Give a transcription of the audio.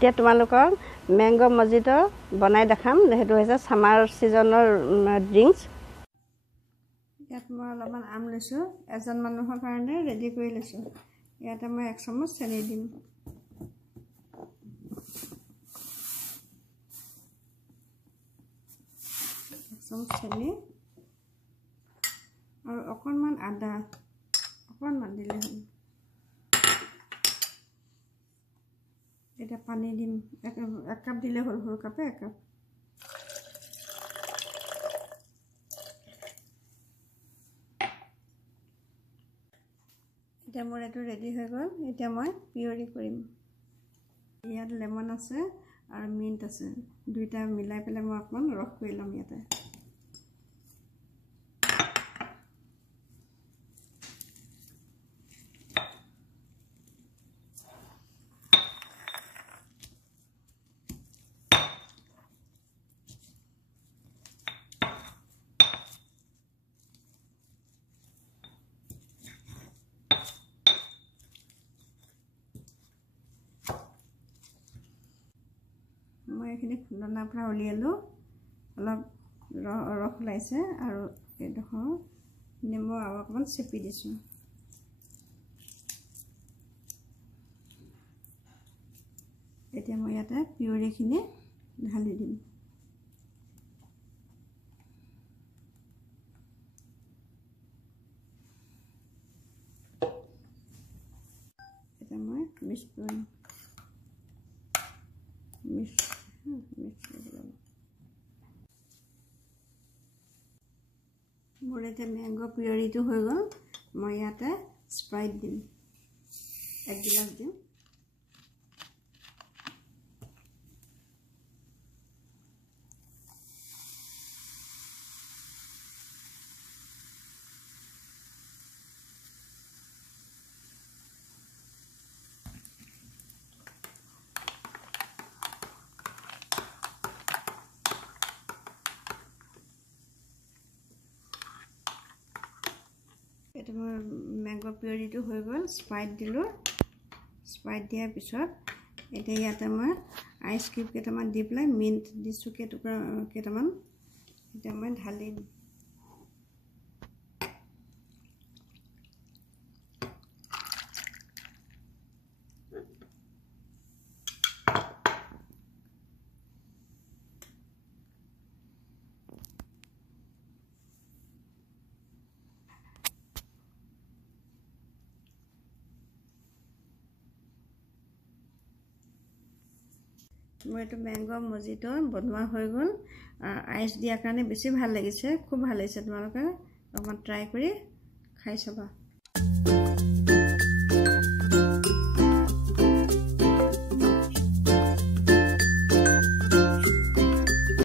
এতিয়া তোমালোকক মেংগো মজিটো বনাই দেখাম যেহেতু হৈছে সামাৰ সিজনৰ ড্ৰিংকস ইয়াত মই অলপমান আম লৈছোঁ এজন মানুহৰ কাৰণে ৰেডি কৰি লৈছোঁ ইয়াতে মই 1 চামুচ চেনি দিম চেনি আৰু অকণমান আদা অকণমান দিলে হ'ল এটা পানী দিম 1 কাপ দিলে হ'ল সৰু কাপে 1 কাপ এতিয়া মোৰ এটো ৰেডি হৈ গ'ল এতিয়া মই পিউৰি কৰিম ইয়াত লেমন আছে আৰু মিন্ট আছে দুইটা মিলাই পেলাই মই অকমান ৰস কৰি লম ইয়াতে মই এখিনি খুন্দনাৰ পৰা উলিয়ালো অলপ ৰস ওলাইছে আৰু এডোখৰ নেমু আৰু অকমান চেপি দিছোঁ এতিয়া মই ইয়াতে পিউৰিখিনি ঢালি দিম এতিয়া মই মিক্স কৰিম মোৰ এতিয়া মেংগো পিউৰিটো হৈ গ'ল মই ইয়াতে স্প্ৰাইট দিম 1 গিলাচ দিম এটা মোৰ মেংগো পিউৰিটো হৈ গ'ল স্প্ৰাইট দিলো স্প্ৰাইট দিয়াৰ পিছত এতিয়া ইয়াতে মই আইচ কিউব কেইটামান দি পেলাই মিন্ট দিছোঁ কেইটামান এতিয়া মই ঢালিম মোৰ এটো মেংগো মজিটো বনোৱা হৈ গ'ল আইচ দিয়াৰ কাৰণে বেছি ভাল লাগিছে খুব ভাল লাগিছে তোমালোকে অকমান ট্ৰাই কৰি খাই চাবা